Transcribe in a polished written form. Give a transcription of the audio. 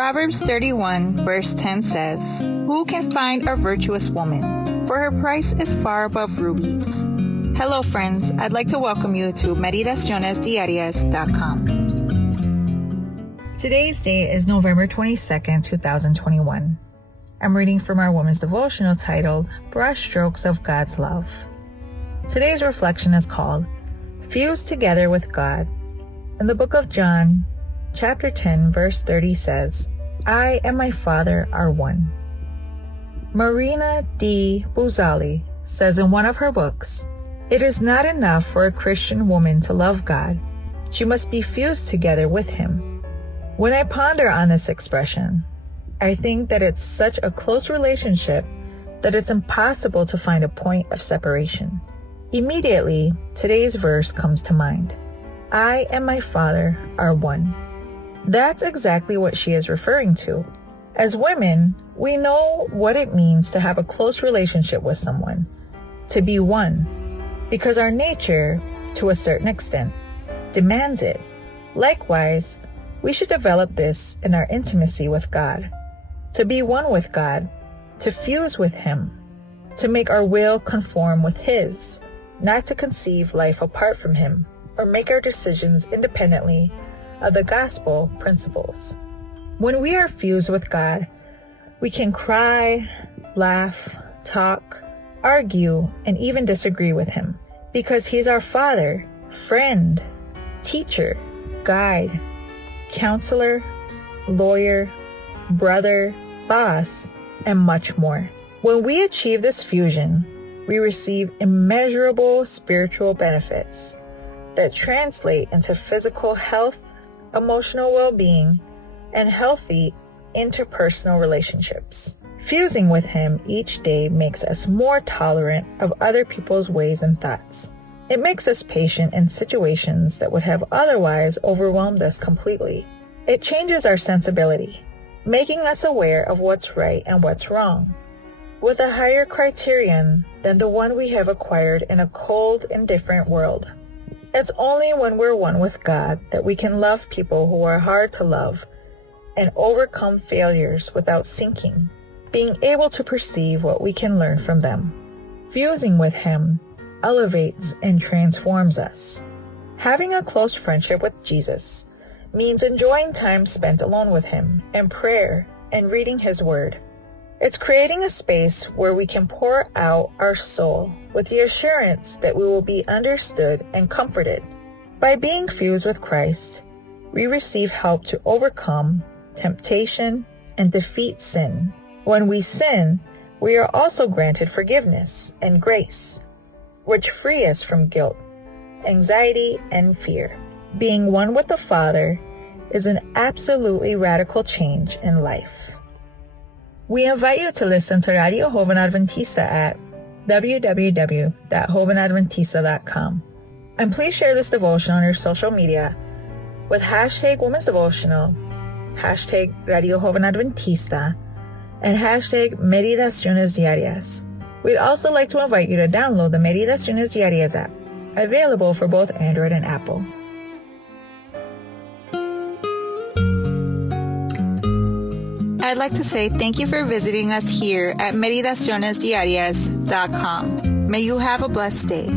Proverbs 31 verse 10 says, "Who can find a virtuous woman? For her price is far above rubies." Hello friends, I'd like to welcome you to Meditaciones Today's date is November 22nd, 2021. I'm reading from our women's devotional titled, Brushstrokes of God's Love. Today's reflection is called, Fused Together with God. In the book of John, chapter 10, verse 30 says, "I and my Father are one." Marina D. Buzali says in one of her books, "It is not enough for a Christian woman to love God. She must be fused together with Him." When I ponder on this expression, I think that it's such a close relationship that it's impossible to find a point of separation. Immediately, today's verse comes to mind. I and my Father are one. That's exactly what she is referring to. As women, we know what it means to have a close relationship with someone, to be one, because our nature, to a certain extent, demands it. Likewise, we should develop this in our intimacy with God, to be one with God, to fuse with Him, to make our will conform with His, not to conceive life apart from Him or make our decisions independently of the gospel principles. When we are fused with God, we can cry, laugh, talk, argue, and even disagree with Him, because He's our Father, friend, teacher, guide, counselor, lawyer, brother, boss, and much more. When we achieve this fusion, we receive immeasurable spiritual benefits that translate into physical health, emotional well-being, and healthy interpersonal relationships. Fusing with Him each day makes us more tolerant of other people's ways and thoughts. It makes us patient in situations that would have otherwise overwhelmed us completely. It changes our sensibility, making us aware of what's right and what's wrong, with a higher criterion than the one we have acquired in a cold, indifferent world. It's only when we're one with God that we can love people who are hard to love and overcome failures without sinking, being able to perceive what we can learn from them. Fusing with Him elevates and transforms us. Having a close friendship with Jesus means enjoying time spent alone with Him in prayer and reading His Word. It's creating a space where we can pour out our soul with the assurance that we will be understood and comforted. By being fused with Christ, we receive help to overcome temptation and defeat sin. When we sin, we are also granted forgiveness and grace, which free us from guilt, anxiety, and fear. Being one with the Father is an absolutely radical change in life. We invite you to listen to Radio Joven Adventista at www.jovenadventista.com. And please share this devotion on your social media with hashtag Women's Devotional, hashtag Radio Joven Adventista, and hashtag Meditaciones Diarias. We'd also like to invite you to download the Meditaciones Diarias app, available for both Android and Apple. I'd like to say thank you for visiting us here at meditacionesdiarias.com. May you have a blessed day.